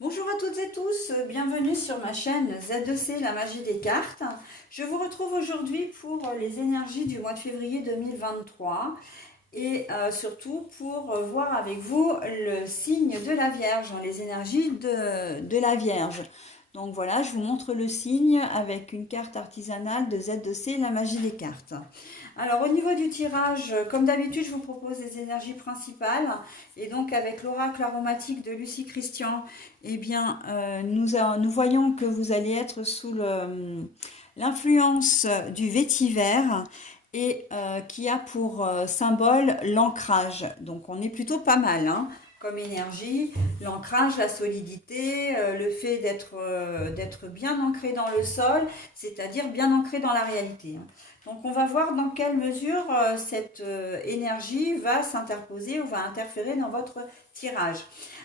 Bonjour à toutes et tous, bienvenue sur ma chaîne Z2C, la magie des cartes. Je vous retrouve aujourd'hui pour les énergies du mois de février 2023 et surtout pour voir avec vous le signe de la Vierge, les énergies de la Vierge. Donc voilà, je vous montre le signe avec une carte artisanale de Z2C, la magie des cartes. Alors au niveau du tirage, comme d'habitude, je vous propose les énergies principales. Et donc avec l'oracle aromatique de Lucie Christian, eh bien, nous voyons que vous allez être sous l'influence du vétiver et qui a pour symbole l'ancrage. Donc on est plutôt pas mal, hein, comme énergie. L'ancrage, la solidité, le fait d'être bien ancré dans le sol, c'est-à-dire bien ancré dans la réalité, hein. Donc on va voir dans quelle mesure cette énergie va s'interposer ou va interférer dans votre tirage.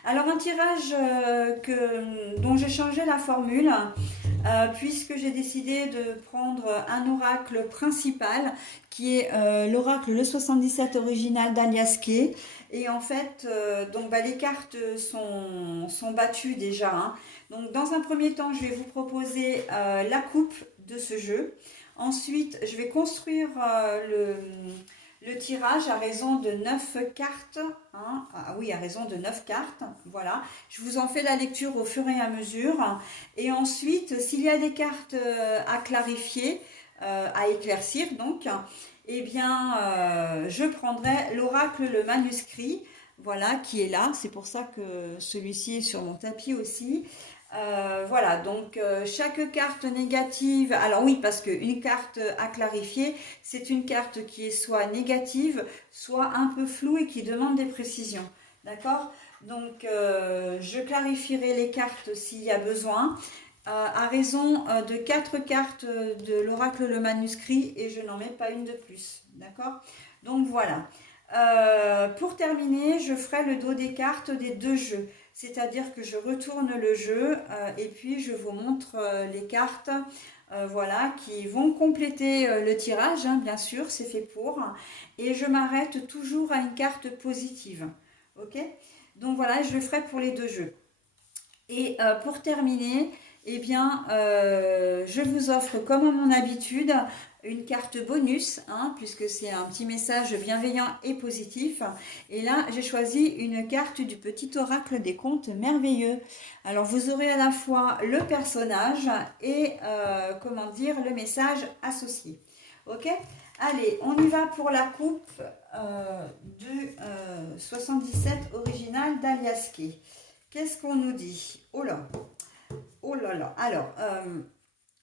Alors un tirage dont j'ai changé la formule puisque j'ai décidé de prendre un oracle principal qui est l'oracle le 77 original d'Aliaske. Et en fait, les cartes sont battues déjà, hein. Donc dans un premier temps, je vais vous proposer la coupe de ce jeu. Ensuite, je vais construire le tirage à raison de 9 cartes, hein. Ah oui, à raison de 9 cartes. Voilà. Je vous en fais la lecture au fur et à mesure. Et ensuite, s'il y a des cartes à clarifier, à éclaircir, donc, eh bien, je prendrai l'oracle, le manuscrit, voilà, qui est là. C'est pour ça que celui-ci est sur mon tapis aussi. Voilà, donc chaque carte négative, alors oui, parce qu'une carte à clarifier, c'est une carte qui est soit négative, soit un peu floue et qui demande des précisions. D'accord? Donc je clarifierai les cartes s'il y a besoin, à raison de 4 cartes de l'oracle le manuscrit et je n'en mets pas une de plus. D'accord? Donc voilà. Pour terminer, je ferai le dos des cartes des deux jeux. C'est-à-dire que je retourne le jeu et puis je vous montre les cartes voilà, qui vont compléter le tirage, hein, bien sûr, c'est fait pour. Et je m'arrête toujours à une carte positive. Ok? Donc voilà, je le ferai pour les deux jeux. Et pour terminer, eh bien, je vous offre, comme à mon habitude, une carte bonus, hein, puisque c'est un petit message bienveillant et positif. Et là, j'ai choisi une carte du petit oracle des contes merveilleux. Alors, vous aurez à la fois le personnage et, comment dire, le message associé. Ok? Allez, on y va pour la coupe du 77 original d'Aliaske. Qu'est-ce qu'on nous dit? Oh là, oh là là. Alors,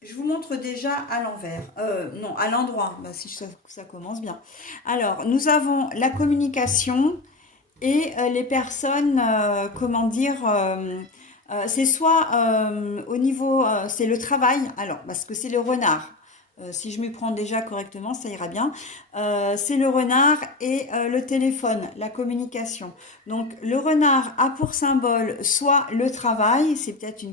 je vous montre déjà à l'envers. Non, à l'endroit, bah, si ça commence bien. Alors, nous avons la communication et les personnes, comment dire, c'est soit au niveau, c'est le travail, alors, parce que c'est le renard. Si je m'y prends déjà correctement, ça ira bien. C'est le renard et le téléphone, la communication. Donc le renard a pour symbole soit le travail, c'est peut-être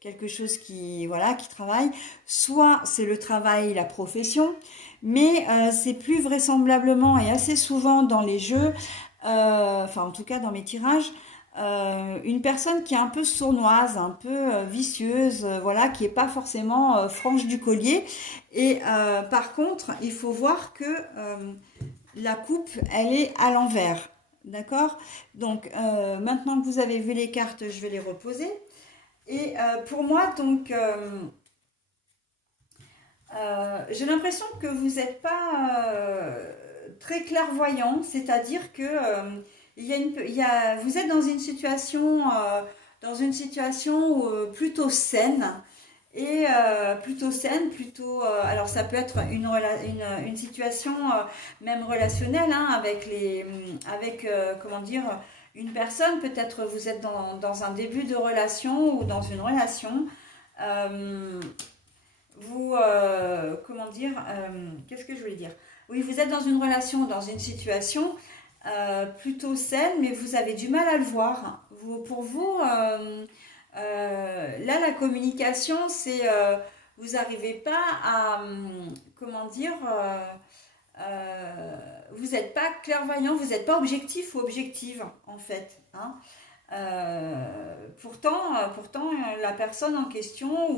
quelque chose qui voilà qui travaille, soit c'est le travail, la profession, mais c'est plus vraisemblablement et assez souvent dans les jeux, enfin en tout cas dans mes tirages, une personne qui est un peu sournoise, un peu vicieuse, voilà, qui est pas forcément franche du collier. Et par contre, il faut voir que la coupe, elle est à l'envers. D'accord? Donc maintenant que vous avez vu les cartes, je vais les reposer. Et pour moi, donc, j'ai l'impression que vous n'êtes pas très clairvoyant, c'est-à-dire que vous êtes dans une situation plutôt saine, alors ça peut être une situation même relationnelle, hein, comment dire, une personne, peut-être vous êtes dans un début de relation ou dans une relation. Euh, comment dire, qu'est-ce que je voulais dire? Oui, vous êtes dans une relation, dans une situation plutôt saine, mais vous avez du mal à le voir. Pour vous, là, la communication, c'est vous n'arrivez pas à, comment dire, vous n'êtes pas clairvoyant, vous n'êtes pas objectif ou objective, en fait, hein. Pourtant, la personne en question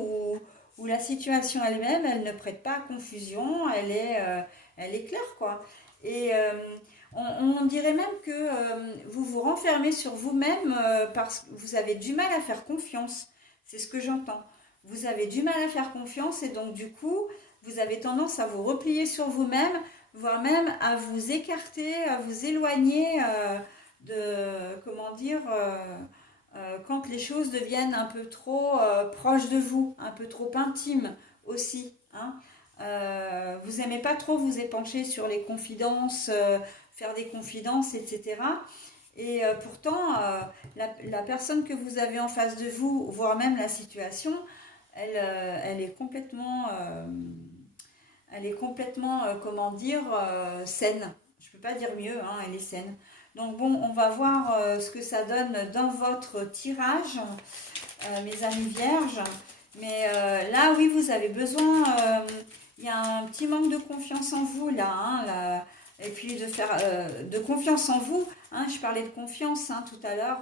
ou la situation elle-même, elle ne prête pas à confusion, elle est claire, quoi. Et on dirait même que vous vous renfermez sur vous-même parce que vous avez du mal à faire confiance. C'est ce que j'entends. Vous avez du mal à faire confiance et donc du coup, vous avez tendance à vous replier sur vous-même, voire même à vous écarter, à vous éloigner comment dire, quand les choses deviennent un peu trop proches de vous, un peu trop intimes aussi. Hein. Vous n'aimez pas trop vous épancher sur les confidences, faire des confidences, etc. Et pourtant, la personne que vous avez en face de vous, voire même la situation, elle est complètement, comment dire, saine. Je ne peux pas dire mieux, hein, elle est saine. Donc bon, on va voir ce que ça donne dans votre tirage, mes amis vierges. Mais là, oui, vous avez besoin, il y a un petit manque de confiance en vous là, hein, là. Et puis de confiance en vous. Hein, je parlais de confiance hein, tout à l'heure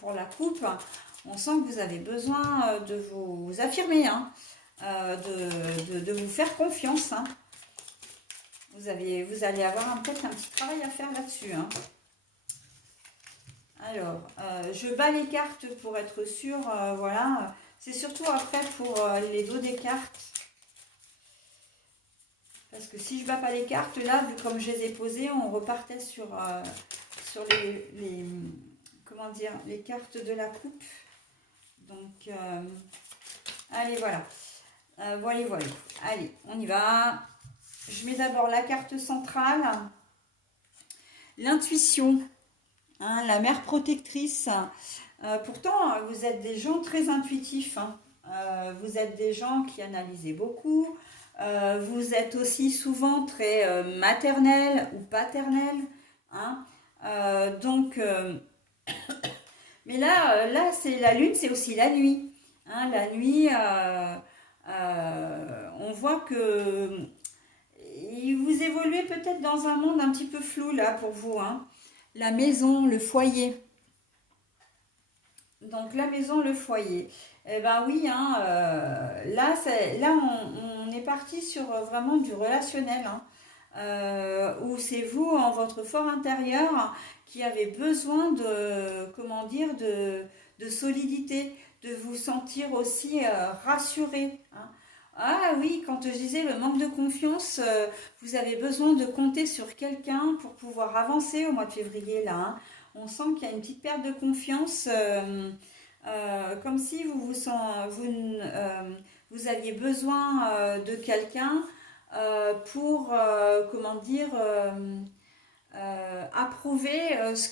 pour la coupe. On sent que vous avez besoin de vous affirmer, hein, de vous faire confiance. Hein. Vous allez avoir peut-être un petit travail à faire là-dessus. Hein. Alors, je bats les cartes pour être sûre. Voilà. C'est surtout après pour les dos des cartes. Parce que si je bats pas les cartes, là, vu comme je les ai posées, on repartait sur comment dire, les cartes de la coupe. Donc, allez, voilà. Voilà. Allez, on y va. Je mets d'abord la carte centrale. L'intuition. Hein, la mère protectrice. Pourtant, vous êtes des gens très intuitifs. Hein. Vous êtes des gens qui analysez beaucoup. Vous êtes aussi souvent très maternel ou paternel. Hein. Donc, mais là c'est la lune, c'est aussi la nuit. Hein, la nuit, on voit que vous évoluez peut-être dans un monde un petit peu flou là pour vous. Hein. La maison, le foyer. Donc la maison, le foyer. Eh ben oui, hein, là on est parti sur vraiment du relationnel, hein, où c'est vous, en votre fort intérieur, qui avez besoin comment dire, de solidité, de vous sentir aussi rassuré. Hein. Ah oui, quand je disais le manque de confiance, vous avez besoin de compter sur quelqu'un pour pouvoir avancer au mois de février là. Hein. On sent qu'il y a une petite perte de confiance, comme si vous aviez besoin de quelqu'un pour, comment dire, approuver ce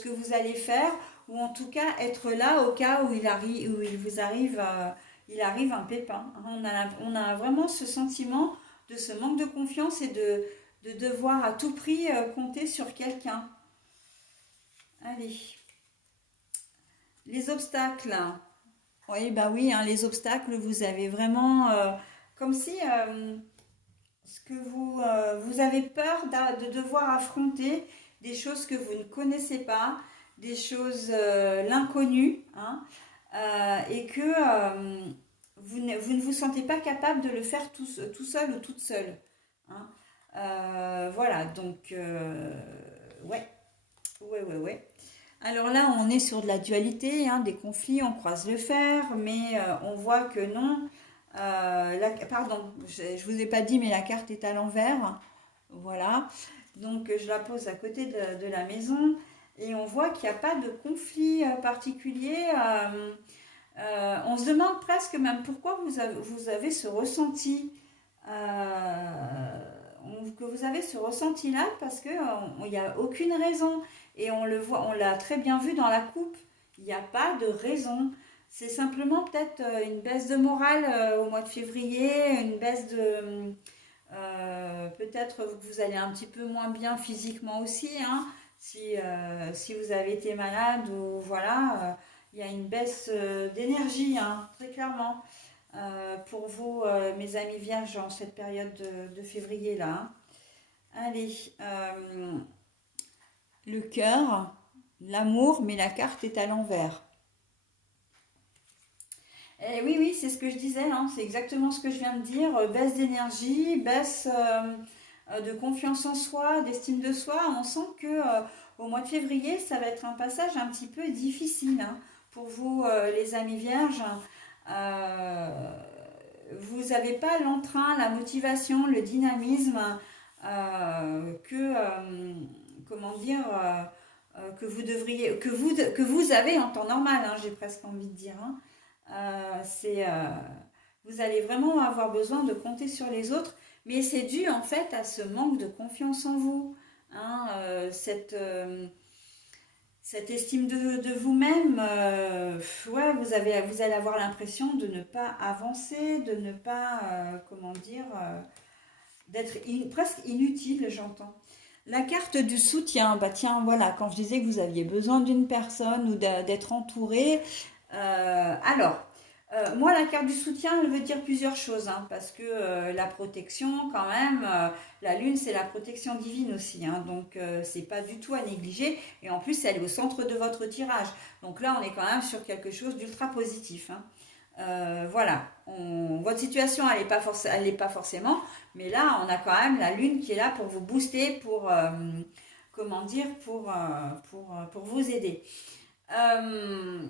que vous allez faire, ou en tout cas être là au cas où il arrive un pépin. On a vraiment ce sentiment de ce manque de confiance et de devoir à tout prix compter sur quelqu'un. Allez. Les obstacles. Oui, bah oui, hein, les obstacles, vous avez vraiment comme si ce que vous avez peur de devoir affronter des choses que vous ne connaissez pas, des choses l'inconnu, hein, et que vous ne vous sentez pas capable de le faire tout seul ou toute seule. Hein. Voilà, donc ouais, ouais. Alors là, on est sur de la dualité, hein, des conflits, on croise le fer, mais on voit que non. Pardon, je vous ai pas dit, mais la carte est à l'envers. Voilà. Donc je la pose à côté de la maison et on voit qu'il n'y a pas de conflit particulier. On se demande presque même pourquoi vous avez ce ressenti. Que vous avez ce ressenti-là parce qu'il n'y a aucune raison. Et on le voit, on l'a très bien vu dans la coupe. Il n'y a pas de raison. C'est simplement peut-être une baisse de morale au mois de février, une baisse de... peut-être que vous allez un petit peu moins bien physiquement aussi, hein, si vous avez été malade ou voilà, il y a une baisse d'énergie, hein, très clairement, pour vous, mes amis vierges, en cette période de février là. Hein. Allez, le cœur. l'amour, mais la carte est à l'envers. Et oui, oui, c'est ce que je disais, hein, c'est exactement ce que je viens de dire. Baisse d'énergie, baisse de confiance en soi, d'estime de soi. On sent que au mois de février, ça va être un passage un petit peu difficile, hein, pour vous, les amis vierges. Euh, Vous n'avez pas l'entrain, la motivation, le dynamisme comment dire, que vous devriez, que vous avez en temps normal, hein, j'ai presque envie de dire, hein. C'est vous allez vraiment avoir besoin de compter sur les autres, mais c'est dû en fait à ce manque de confiance en vous, hein, cette estime de vous-même. Ouais, vous allez avoir l'impression de ne pas avancer, de ne pas, comment dire, d'être presque inutile, j'entends. La carte du soutien, bah tiens, voilà, quand je disais que vous aviez besoin d'une personne ou d'être entouré, alors, moi, la carte du soutien, elle veut dire plusieurs choses, hein, parce que la protection, quand même, la lune, c'est la protection divine aussi, hein, donc c'est pas du tout à négliger. Et en plus, elle est au centre de votre tirage. Donc là, on est quand même sur quelque chose d'ultra positif, hein. Voilà, votre situation, elle n'est pas forcément, mais là, on a quand même la lune qui est là pour vous booster, pour, comment dire, pour vous aider. Euh,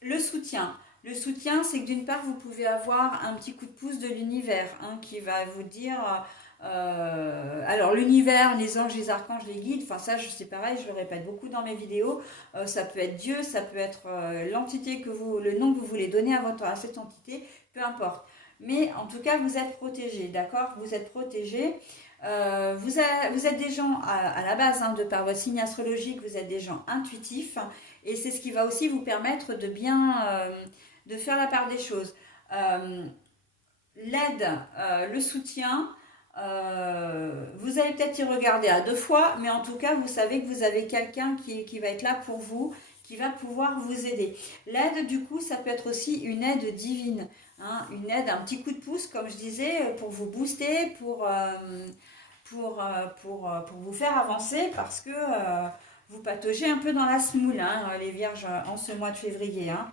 le soutien. Le soutien, c'est que d'une part, vous pouvez avoir un petit coup de pouce de l'univers, hein, qui va vous dire, alors l'univers, les anges, les archanges, les guides, enfin ça, c'est pareil, je le répète beaucoup dans mes vidéos. Ça peut être Dieu, ça peut être l'entité le nom que vous voulez donner à cette entité, peu importe. Mais en tout cas, vous êtes protégé, d'accord? Vous êtes protégé. Vous êtes des gens à la base, hein, de par votre signe astrologique, vous êtes des gens intuitifs, et c'est ce qui va aussi vous permettre de bien de faire la part des choses. Euh, L'aide, le soutien, vous allez peut-être y regarder à deux fois, mais en tout cas, vous savez que vous avez quelqu'un qui va être là pour vous, qui va pouvoir vous aider. L'aide, du coup, ça peut être aussi une aide divine, hein, une aide, un petit coup de pouce, comme je disais, pour vous booster, pour vous faire avancer, parce que vous pataugez un peu dans la semoule, hein, les vierges, en ce mois de février, hein.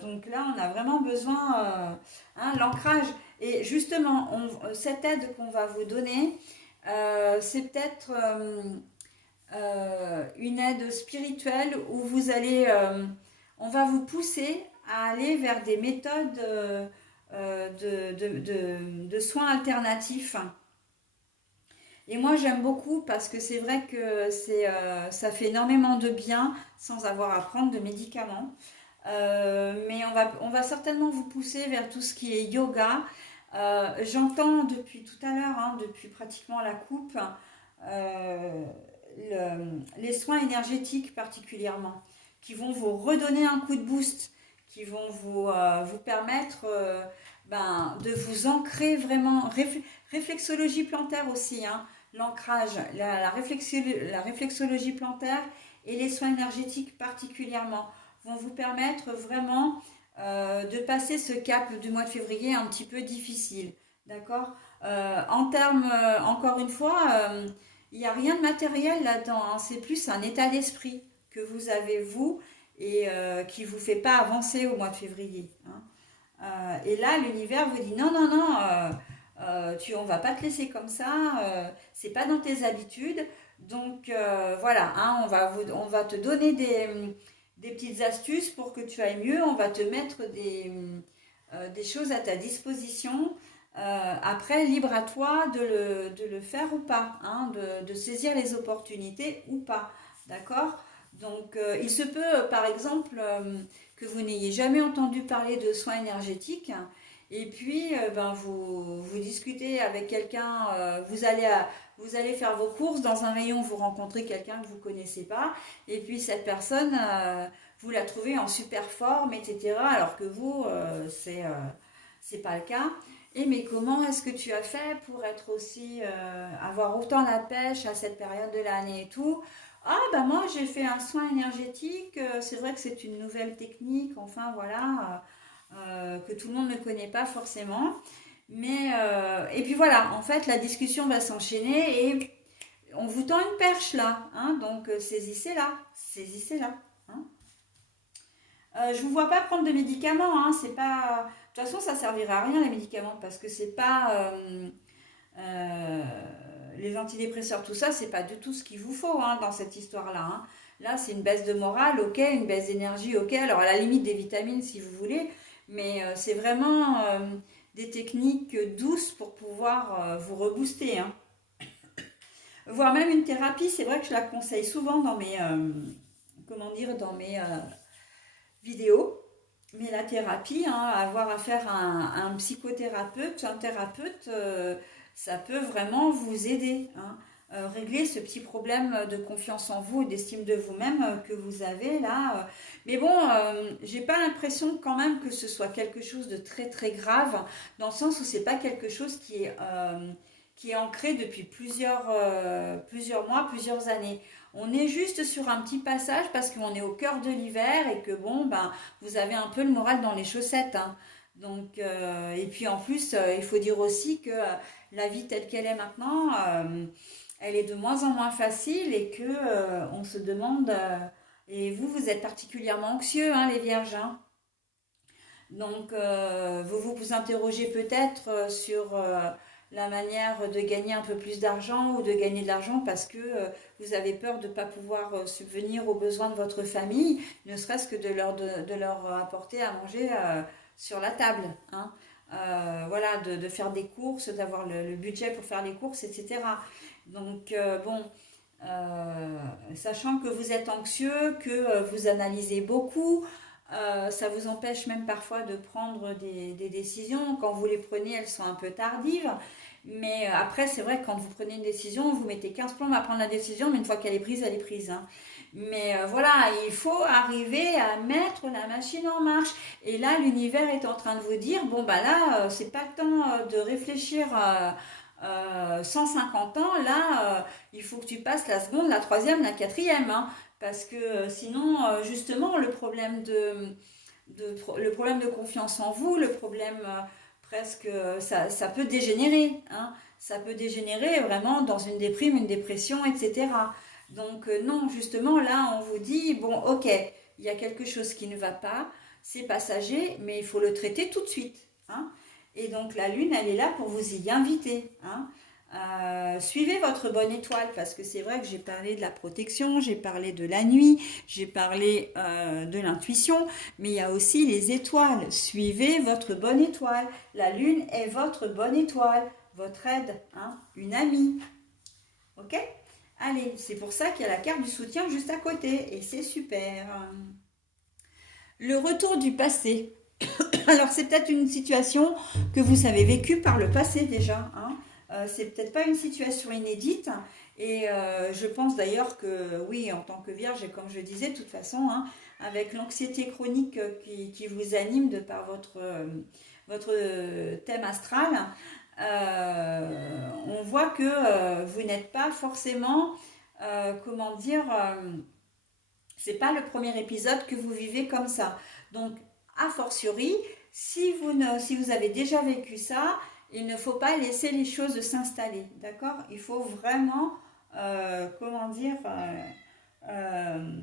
Donc là, on a vraiment besoin, hein, l'ancrage. Et justement, cette aide qu'on va vous donner, c'est peut-être une aide spirituelle où on va vous pousser à aller vers des méthodes de soins alternatifs. Et moi, j'aime beaucoup parce que c'est vrai que ça fait énormément de bien sans avoir à prendre de médicaments. Mais on va certainement vous pousser vers tout ce qui est yoga. J'entends depuis tout à l'heure, hein, depuis pratiquement la coupe, euh, les soins énergétiques particulièrement, qui vont vous redonner un coup de boost, qui vont vous permettre de vous ancrer vraiment. Réflexologie plantaire aussi, hein, l'ancrage, la réflexologie plantaire et les soins énergétiques particulièrement vont vous permettre vraiment de passer ce cap du mois de février un petit peu difficile. D'accord. En termes, encore une fois, il n'y a rien de matériel là-dedans, hein. C'est plus un état d'esprit que vous avez, vous, et qui ne vous fait pas avancer au mois de février, hein. Et là, l'univers vous dit non, non, non, on va pas te laisser comme ça, c'est pas dans tes habitudes. Donc voilà, hein, on va te donner des petites astuces pour que tu ailles mieux. On va te mettre des choses à ta disposition. Après, libre à toi de le faire ou pas, hein, de saisir les opportunités ou pas. D'accord. Donc, il se peut, par exemple, que vous n'ayez jamais entendu parler de soins énergétiques. Et puis, vous discutez avec quelqu'un, vous allez faire vos courses, dans un rayon, vous rencontrez quelqu'un que vous ne connaissez pas, et puis cette personne, vous la trouvez en super forme, etc., alors que vous, c'est pas le cas. Et mais comment est-ce que tu as fait pour être aussi, avoir autant la pêche à cette période de l'année et tout? Ah, bah moi j'ai fait un soin énergétique, c'est vrai que c'est une nouvelle technique, enfin voilà, que tout le monde ne connaît pas forcément. Mais, et puis voilà, en fait la discussion va s'enchaîner et on vous tend une perche là, hein, donc saisissez-la, saisissez-la. Hein. Je vous vois pas prendre de médicaments, hein, c'est pas. De toute façon, ça servira à rien les médicaments parce que c'est pas euh, les antidépresseurs, tout ça, c'est pas du tout ce qu'il vous faut hein, dans cette histoire-là. Hein. Là, c'est une baisse de morale, ok, une baisse d'énergie, ok. Alors à la limite des vitamines si vous voulez, mais c'est vraiment des techniques douces pour pouvoir vous rebooster. Hein. Voire même une thérapie, c'est vrai que je la conseille souvent dans mes, comment dire, dans mes vidéos. Mais la thérapie, hein, avoir affaire à un psychothérapeute, un thérapeute, ça peut vraiment vous aider. Hein. Régler ce petit problème de confiance en vous et d'estime de vous-même que vous avez là. Mais bon, j'ai pas l'impression quand même que ce soit quelque chose de très très grave, dans le sens où c'est pas quelque chose qui est ancré depuis plusieurs mois, plusieurs années. On est juste sur un petit passage parce qu'on est au cœur de l'hiver et que bon, ben, vous avez un peu le moral dans les chaussettes. Hein. Donc, et puis en plus, il faut dire aussi que la vie telle qu'elle est maintenant, elle est de moins en moins facile et que on se demande. Et vous, vous êtes particulièrement anxieux, hein, les vierges. Hein. Donc, vous interrogez peut-être sur la manière de gagner un peu plus d'argent ou de gagner de l'argent parce que vous avez peur de ne pas pouvoir subvenir aux besoins de votre famille, ne serait-ce que de leur apporter à manger sur la table. Hein. Voilà, de faire des courses, d'avoir le budget pour faire les courses, etc. Donc, bon, sachant que vous êtes anxieux, que vous analysez beaucoup, ça vous empêche même parfois de prendre des décisions. Quand vous les prenez, elles sont un peu tardives. Mais après, c'est vrai que quand vous prenez une décision, vous mettez 15 plombes à prendre la décision, mais une fois qu'elle est prise, elle est prise. Hein. Mais voilà, il faut arriver à mettre la machine en marche. Et là, l'univers est en train de vous dire, bon, bah là, c'est pas le temps de réfléchir 150 ans. Là, il faut que tu passes la seconde, la troisième, la quatrième. Hein. Parce que sinon, justement, le problème de confiance en vous, le problème presque, ça peut dégénérer. Hein. Ça peut dégénérer vraiment dans une déprime, une dépression, etc. Donc non, justement, là, on vous dit, bon, ok, il y a quelque chose qui ne va pas, c'est passager, mais il faut le traiter tout de suite. Hein. Et donc la lune, elle est là pour vous y inviter. Hein. Suivez votre bonne étoile parce que c'est vrai que j'ai parlé de la protection, j'ai parlé de la nuit, j'ai parlé de l'intuition, mais il y a aussi les étoiles. Suivez votre bonne étoile. La lune est votre bonne étoile, votre aide, hein, une amie. Ok? Allez, c'est pour ça qu'il y a la carte du soutien juste à côté et c'est super. Le retour du passé. Alors c'est peut-être une situation que vous avez vécue par le passé déjà. Hein. C'est peut-être pas une situation inédite. Et je pense d'ailleurs que oui, en tant que vierge, et comme je disais, de toute façon, hein, avec l'anxiété chronique qui vous anime de par votre thème astral, on voit que vous n'êtes pas forcément, comment dire, c'est pas le premier épisode que vous vivez comme ça. Donc, a fortiori, si vous avez déjà vécu ça, il ne faut pas laisser les choses s'installer, d'accord? Il faut vraiment, comment dire, euh,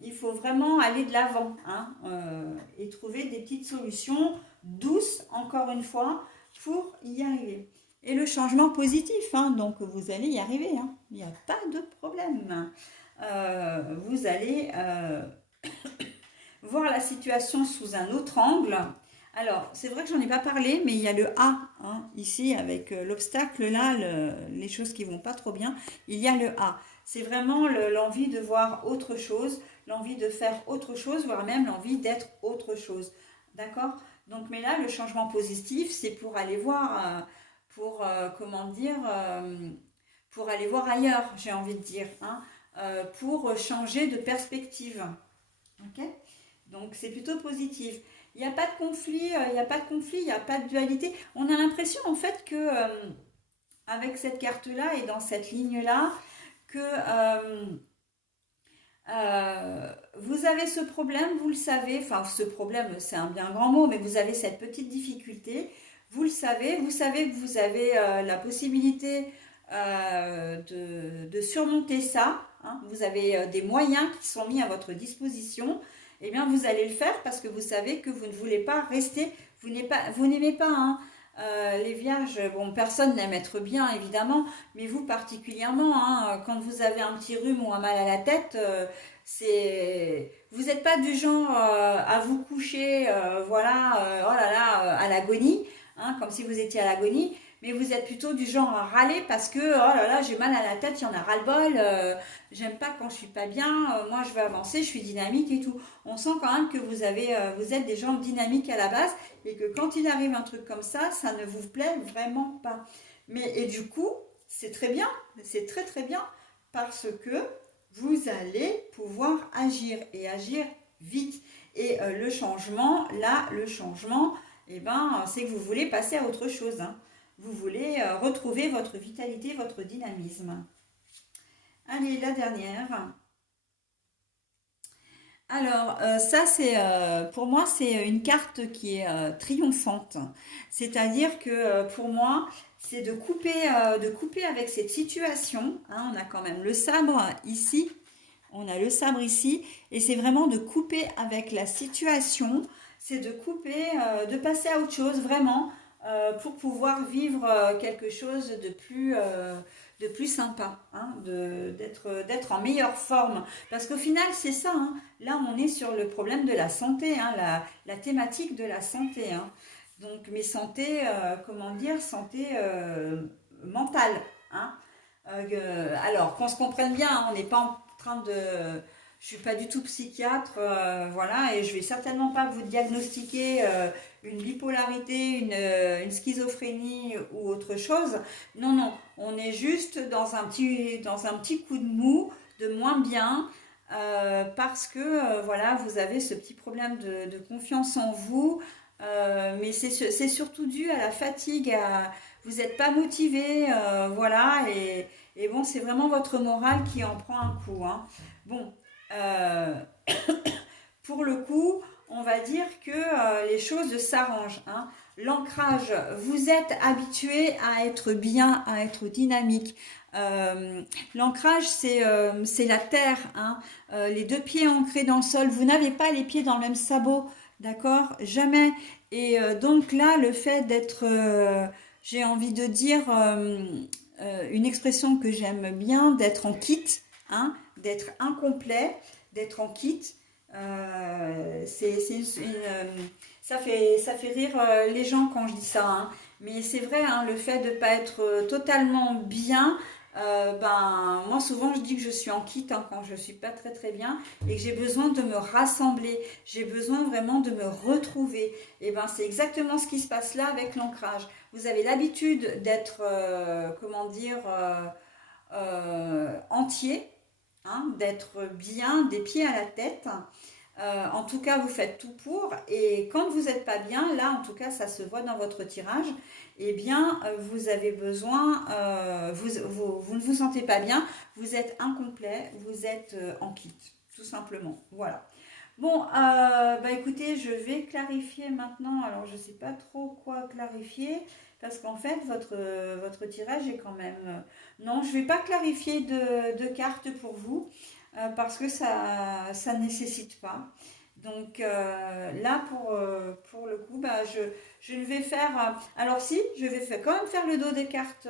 il faut vraiment aller de l'avant hein, et trouver des petites solutions douces, encore une fois, pour y arriver. Et le changement positif, hein, donc vous allez y arriver, hein, il n'y a pas de problème. Vous allez voir la situation sous un autre angle. Alors, c'est vrai que j'en ai pas parlé, mais il y a le A, hein, ici, avec l'obstacle là, les choses qui vont pas trop bien, il y a le A. C'est vraiment l'envie de voir autre chose, l'envie de faire autre chose, voire même l'envie d'être autre chose. D'accord? Donc, mais là, le changement positif, c'est pour aller voir, comment dire, pour aller voir ailleurs, j'ai envie de dire, hein, pour changer de perspective. Ok? Donc c'est plutôt positif. Il n'y a pas de conflit, il n'y a pas de conflit, il n'y a pas de dualité. On a l'impression en fait que avec cette carte-là et dans cette ligne-là, que vous avez ce problème, vous le savez, enfin ce problème c'est un bien grand mot, mais vous avez cette petite difficulté, vous le savez, vous savez que vous avez la possibilité de surmonter ça, hein. Vous avez des moyens qui sont mis à votre disposition. Eh bien, vous allez le faire parce que vous savez que vous ne voulez pas rester, vous n'aimez pas, hein. Les vierges, bon, personne n'aime être bien, évidemment, mais vous particulièrement, hein, quand vous avez un petit rhume ou un mal à la tête, vous n'êtes pas du genre à vous coucher, voilà, oh là là, à l'agonie, hein, comme si vous étiez à l'agonie, mais vous êtes plutôt du genre à râler parce que, oh là là, j'ai mal à la tête, il y en a ras-le-bol, j'aime pas quand je suis pas bien, moi je veux avancer, je suis dynamique et tout. On sent quand même que vous êtes des gens dynamiques à la base et que quand il arrive un truc comme ça ne vous plaît vraiment pas. Et du coup, c'est très bien, c'est très très bien parce que vous allez pouvoir agir et agir vite. Et le changement, là, le changement, eh ben, c'est que vous voulez passer à autre chose, hein. Vous voulez retrouver votre vitalité, votre dynamisme. Allez, la dernière. Alors, ça, pour moi, c'est une carte qui est triomphante. C'est-à-dire que pour moi, c'est de couper avec cette situation, hein. On a quand même le sabre ici, on a le sabre ici, et c'est vraiment de couper avec la situation, c'est de couper, de passer à autre chose, vraiment, pour pouvoir vivre quelque chose de plus sympa, hein, d'être en meilleure forme. Parce qu'au final, c'est ça, hein. Là, on est sur le problème de la santé, hein, la thématique de la santé, hein. Donc, mais santé, comment dire, santé mentale, hein. Alors, qu'on se comprenne bien, hein, on n'est pas en train de... Je suis pas du tout psychiatre, voilà, et je vais certainement pas vous diagnostiquer une bipolarité, une schizophrénie ou autre chose. Non, non, on est juste dans un petit coup de mou, de moins bien, parce que voilà, vous avez ce petit problème de confiance en vous, mais c'est surtout dû à la fatigue, vous n'êtes pas motivé, voilà, et bon, c'est vraiment votre morale qui en prend un coup, hein. Bon, euh, pour le coup, on va dire que les choses s'arrangent, hein. L'ancrage, vous êtes habitué à être bien, à être dynamique. L'ancrage, c'est la terre, hein. Les deux pieds ancrés dans le sol. Vous n'avez pas les pieds dans le même sabot, d'accord? Jamais. Et donc là, le fait d'être, j'ai envie de dire, une expression que j'aime bien, d'être en kit, hein, d'être incomplet, d'être en kit. Ça fait rire les gens quand je dis ça, hein. Mais c'est vrai, hein, le fait de ne pas être totalement bien, ben, moi souvent je dis que je suis en kit, hein, quand je ne suis pas très très bien et que j'ai besoin de me rassembler, j'ai besoin vraiment de me retrouver. Et ben c'est exactement ce qui se passe là avec l'ancrage. Vous avez l'habitude d'être, comment dire, entier, hein, d'être bien des pieds à la tête. En tout cas, vous faites tout pour. Et quand vous n'êtes pas bien, là, en tout cas, ça se voit dans votre tirage. Eh bien, vous avez besoin, vous ne vous sentez pas bien, vous êtes incomplet, vous êtes en kit, tout simplement. Voilà. Bon, bah écoutez, je vais clarifier maintenant. Alors, je ne sais pas trop quoi clarifier parce qu'en fait, votre tirage est quand même... Non, je ne vais pas clarifier de cartes pour vous parce que ça ne nécessite pas. Donc là, pour le coup, bah, je ne vais faire... alors si, je vais quand même faire le dos des cartes,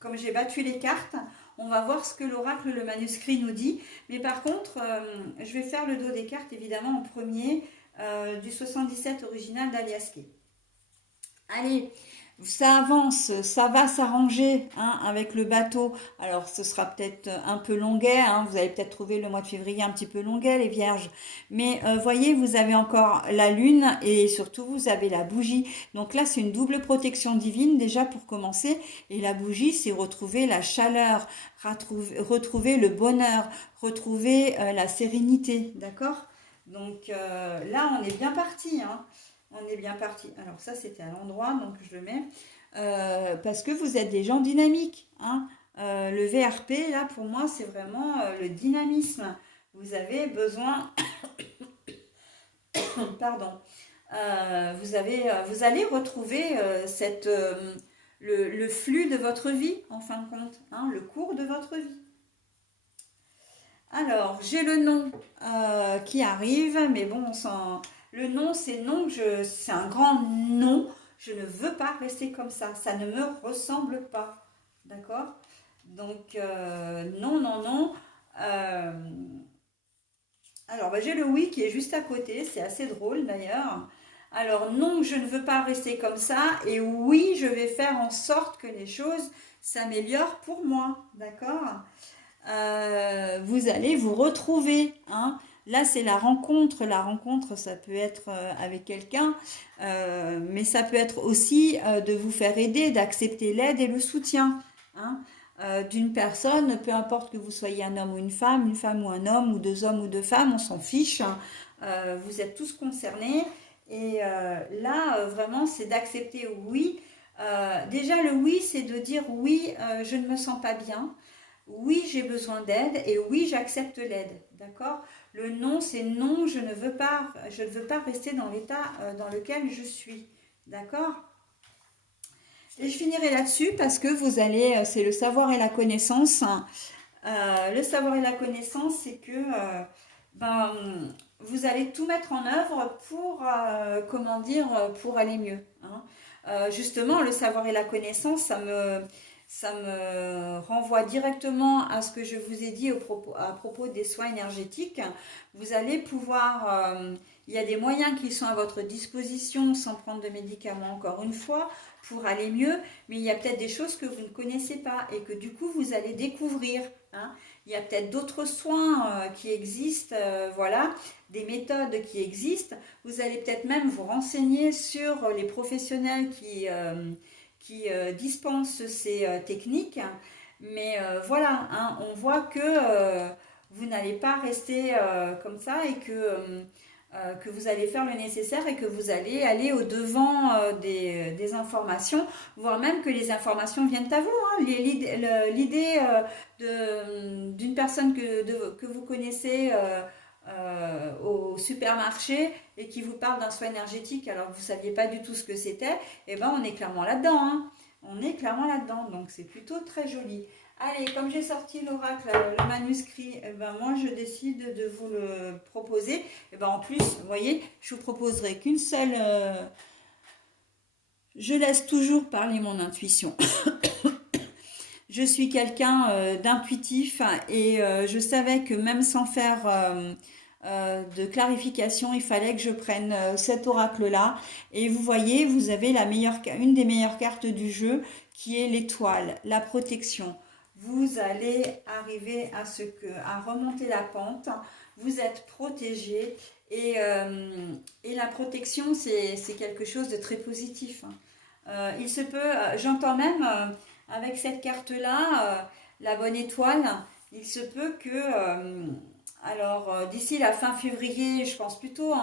comme j'ai battu les cartes. On va voir ce que l'oracle, le manuscrit nous dit. Mais par contre, je vais faire le dos des cartes, évidemment, en premier, du 77 original d'Aliaské. Allez, ça avance, ça va s'arranger, hein, avec le bateau. Alors, ce sera peut-être un peu longuet, hein, vous avez peut-être trouvé le mois de février un petit peu longuet, les vierges. Mais voyez, vous avez encore la lune et surtout, vous avez la bougie. Donc là, c'est une double protection divine déjà pour commencer. Et la bougie, c'est retrouver la chaleur, retrouver le bonheur, retrouver la sérénité, d'accord? Donc là, on est bien parti, hein. On est bien parti. Alors ça, c'était à l'endroit, donc je le mets. Parce que vous êtes des gens dynamiques, hein. Le VRP, là, pour moi, c'est vraiment le dynamisme. Vous avez besoin... Pardon. Vous allez retrouver le flux de votre vie, en fin de compte, hein, le cours de votre vie. Alors, j'ai le nom qui arrive, mais bon, le nom, c'est non, c'est un grand non. Je ne veux pas rester comme ça ne me ressemble pas. D'accord? Donc, non, non, non. Euh, alors, bah, j'ai le oui qui est juste à côté, c'est assez drôle d'ailleurs. Alors, non, je ne veux pas rester comme ça, et oui, je vais faire en sorte que les choses s'améliorent pour moi. D'accord? Vous allez vous retrouver, hein. Là, c'est la rencontre. La rencontre, ça peut être avec quelqu'un, mais ça peut être aussi de vous faire aider, d'accepter l'aide et le soutien, hein, d'une personne, peu importe que vous soyez un homme ou une femme ou un homme, ou deux hommes ou deux femmes, on s'en fiche, hein. Vous êtes tous concernés. Et là, vraiment, c'est d'accepter oui. Déjà, le oui, c'est de dire oui, je ne me sens pas bien. Oui, j'ai besoin d'aide et oui, j'accepte l'aide. D'accord? Le non, c'est non, je ne veux pas rester dans l'état dans lequel je suis. D'accord? Et je finirai là-dessus parce que vous allez, c'est le savoir et la connaissance. Le savoir et la connaissance, c'est que ben, vous allez tout mettre en œuvre pour, comment dire, pour aller mieux, hein. Justement, le savoir et la connaissance, ça me renvoie directement à ce que je vous ai dit à propos des soins énergétiques. Vous allez pouvoir, il y a des moyens qui sont à votre disposition sans prendre de médicaments, encore une fois, pour aller mieux, mais il y a peut-être des choses que vous ne connaissez pas et que du coup vous allez découvrir, hein. Il y a peut-être d'autres soins qui existent, voilà, des méthodes qui existent. Vous allez peut-être même vous renseigner sur les professionnels qui dispensent ces techniques. Mais voilà, hein, on voit que vous n'allez pas rester comme ça et que vous allez faire le nécessaire et que vous allez aller au-devant des informations, voire même que les informations viennent à vous, hein. L'idée d'une personne que vous connaissez au supermarché et qui vous parle d'un soin énergétique alors que vous ne saviez pas du tout ce que c'était, eh ben on est clairement là-dedans, hein. On est clairement là-dedans, donc c'est plutôt très joli. Allez, comme j'ai sorti l'oracle, le manuscrit, eh ben moi je décide de vous le proposer. Et ben en plus, vous voyez, je vous proposerai qu'une seule. Je laisse toujours parler mon intuition. Je suis quelqu'un d'intuitif et je savais que même sans faire de clarification, il fallait que je prenne cet oracle-là. Et vous voyez, vous avez une des meilleures cartes du jeu qui est l'étoile, la protection. Vous allez arriver à remonter la pente, vous êtes protégé et la protection, c'est quelque chose de très positif, hein. Il se peut, j'entends même avec cette carte-là, la bonne étoile, il se peut que, alors d'ici la fin février, je pense plutôt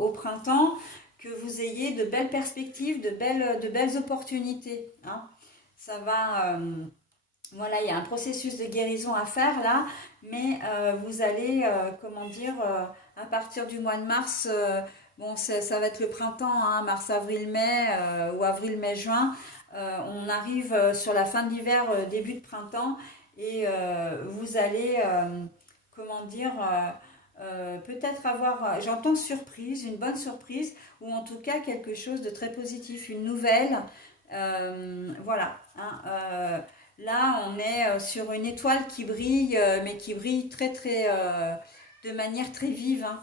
au printemps, que vous ayez de belles perspectives, de belles opportunités, hein. Ça va, voilà, il y a un processus de guérison à faire là, mais vous allez, comment dire, à partir du mois de mars, bon, ça va être le printemps, hein, mars, avril, mai, ou avril, mai, juin. On arrive sur la fin de l'hiver, début de printemps, et vous allez, comment dire, peut-être avoir, j'entends surprise, une bonne surprise, ou en tout cas quelque chose de très positif, une nouvelle. Voilà, hein, là, on est sur une étoile qui brille, mais qui brille de manière très vive, hein.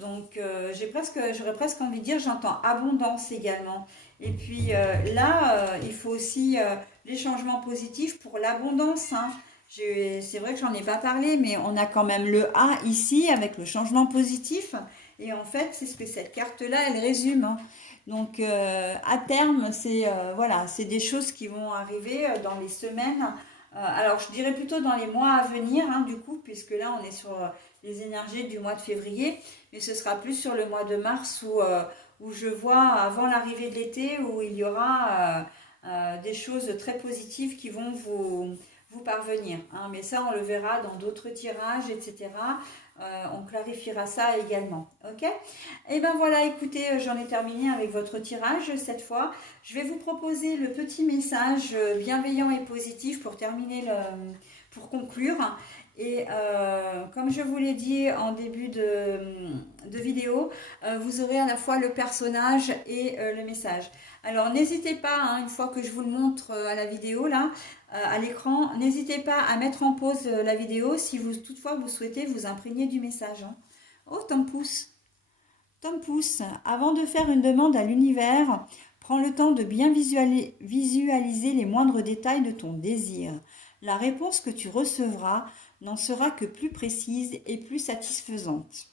Donc, j'aurais presque envie de dire, j'entends abondance également. Et puis là, il faut aussi les changements positifs pour l'abondance, hein. C'est vrai que j'en ai pas parlé, mais on a quand même le A ici avec le changement positif. Et en fait, c'est ce que cette carte-là, elle résume, hein. Donc, à terme, voilà, c'est des choses qui vont arriver dans les semaines. Alors, je dirais plutôt dans les mois à venir, hein, du coup, puisque là, on est sur les énergies du mois de février, mais ce sera plus sur le mois de mars où je vois avant l'arrivée de l'été, où il y aura des choses très positives qui vont vous parvenir, hein. Mais ça, on le verra dans d'autres tirages, etc. On clarifiera ça également. Ok? Et ben voilà, écoutez, j'en ai terminé avec votre tirage cette fois. Je vais vous proposer le petit message bienveillant et positif pour terminer pour conclure. Et comme je vous l'ai dit en début de vidéo, vous aurez à la fois le personnage et le message. Alors n'hésitez pas, hein, une fois que je vous le montre à la vidéo là, à l'écran, n'hésitez pas à mettre en pause la vidéo si vous toutefois vous souhaitez vous imprégner du message. Hein. Oh, Tom Pouce. Tom Pouce, avant de faire une demande à l'univers, prends le temps de bien visualiser les moindres détails de ton désir. La réponse que tu recevras n'en sera que plus précise et plus satisfaisante.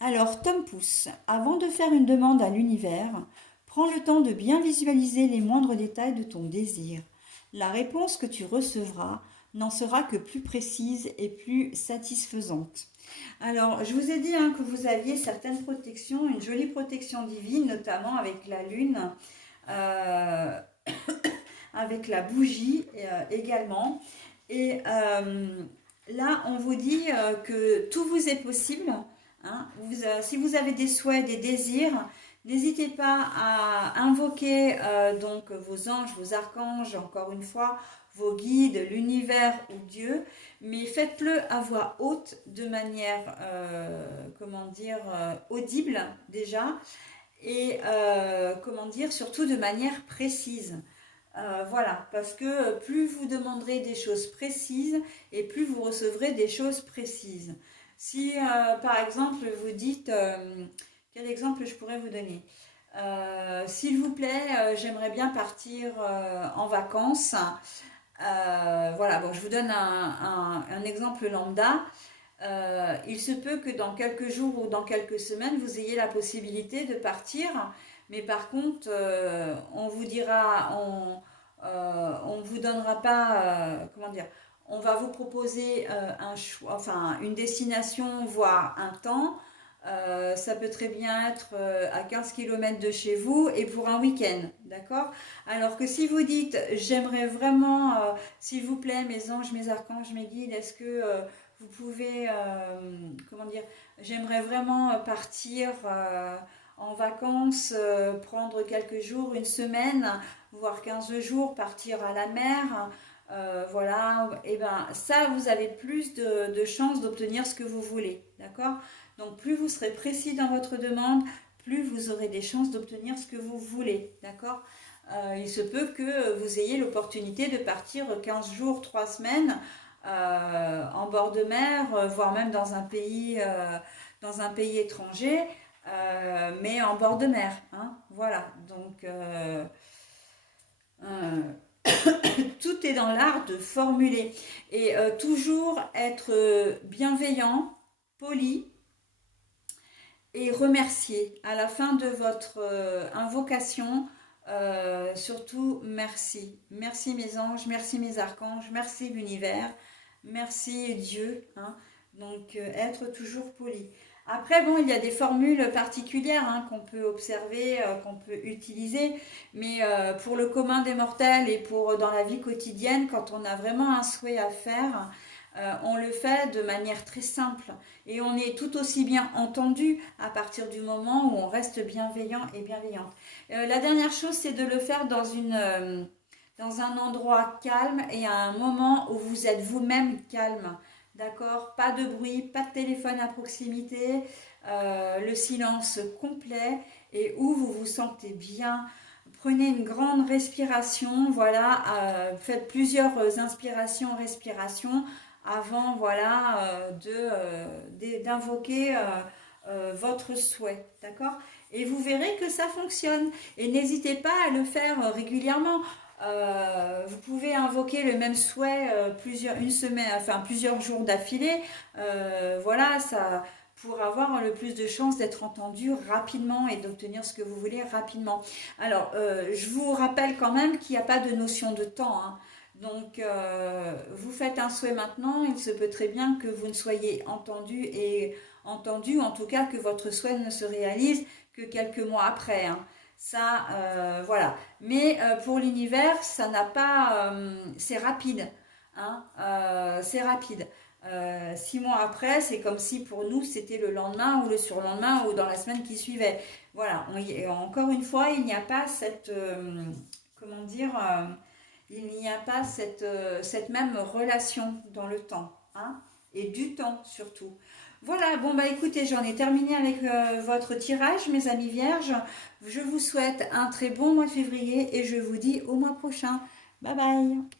Alors, Tom Pouce, avant de faire une demande à l'univers, prends le temps de bien visualiser les moindres détails de ton désir. La réponse que tu recevras n'en sera que plus précise et plus satisfaisante. Alors, je vous ai dit hein, que vous aviez certaines protections, une jolie protection divine, notamment avec la lune, euh, avec la bougie également. Et là, on vous dit que tout vous est possible. Hein. Si vous avez des souhaits, des désirs, n'hésitez pas à invoquer donc vos anges, vos archanges, encore une fois, vos guides, l'univers ou Dieu, mais faites-le à voix haute de manière, comment dire, audible déjà, et comment dire, surtout de manière précise. Voilà, parce que plus vous demanderez des choses précises et plus vous recevrez des choses précises. Si par exemple vous dites, quel exemple je pourrais vous donner? S'il vous plaît, j'aimerais bien partir en vacances. Voilà, bon, je vous donne un exemple lambda. Il se peut que dans quelques jours ou dans quelques semaines, vous ayez la possibilité de partir, mais par contre, on vous dira, on vous donnera pas, comment dire, on va vous proposer un choix, enfin une destination, voire un temps. Ça peut très bien être à 15 km de chez vous et pour un week-end, d'accord? Alors que si vous dites, j'aimerais vraiment, s'il vous plaît, mes anges, mes archanges, mes guides, est-ce que vous pouvez, comment dire, j'aimerais vraiment partir en vacances, prendre quelques jours, une semaine, voire 15 jours, partir à la mer. Voilà, et ben ça, vous avez plus de chances d'obtenir ce que vous voulez, d'accord? Donc plus vous serez précis dans votre demande, plus vous aurez des chances d'obtenir ce que vous voulez, d'accord? Il se peut que vous ayez l'opportunité de partir 15 jours, 3 semaines en bord de mer, voire même dans un pays étranger, mais en bord de mer. Hein, voilà, donc euh, tout est dans l'art de formuler. Et toujours être bienveillant, poli, et remercier à la fin de votre invocation. Surtout merci. Merci mes anges, merci mes archanges, merci l'univers, merci Dieu. Hein. Donc être toujours poli. Après, bon, il y a des formules particulières hein, qu'on peut observer, qu'on peut utiliser, mais pour le commun des mortels et pour dans la vie quotidienne, quand on a vraiment un souhait à faire, on le fait de manière très simple et on est tout aussi bien entendu à partir du moment où on reste bienveillant et bienveillante. La dernière chose, c'est de le faire dans un endroit calme et à un moment où vous êtes vous-même calme. D'accord? Pas de bruit, pas de téléphone à proximité, le silence complet et où vous vous sentez bien. Prenez une grande respiration, voilà, faites plusieurs inspirations, respirations avant, voilà, d'invoquer votre souhait, d'accord? Et vous verrez que ça fonctionne. Et n'hésitez pas à le faire régulièrement. Vous pouvez invoquer le même souhait une semaine, enfin plusieurs jours d'affilée. Voilà, ça pour avoir le plus de chances d'être entendu rapidement et d'obtenir ce que vous voulez rapidement. Alors, je vous rappelle quand même qu'il n'y a pas de notion de temps. Hein. Donc, vous faites un souhait maintenant, il se peut très bien que vous ne soyez entendu, en tout cas que votre souhait ne se réalise que quelques mois après. Hein. Ça, voilà. Mais pour l'univers, ça n'a pas, c'est rapide. Hein, c'est rapide. 6 mois après, c'est comme si pour nous c'était le lendemain ou le surlendemain ou dans la semaine qui suivait. Voilà, encore une fois, il n'y a pas cette, comment dire, il n'y a pas cette même relation dans le temps, hein, et du temps surtout. Voilà, bon bah écoutez, j'en ai terminé avec votre tirage, mes amis vierges. Je vous souhaite un très bon mois de février et je vous dis au mois prochain. Bye bye.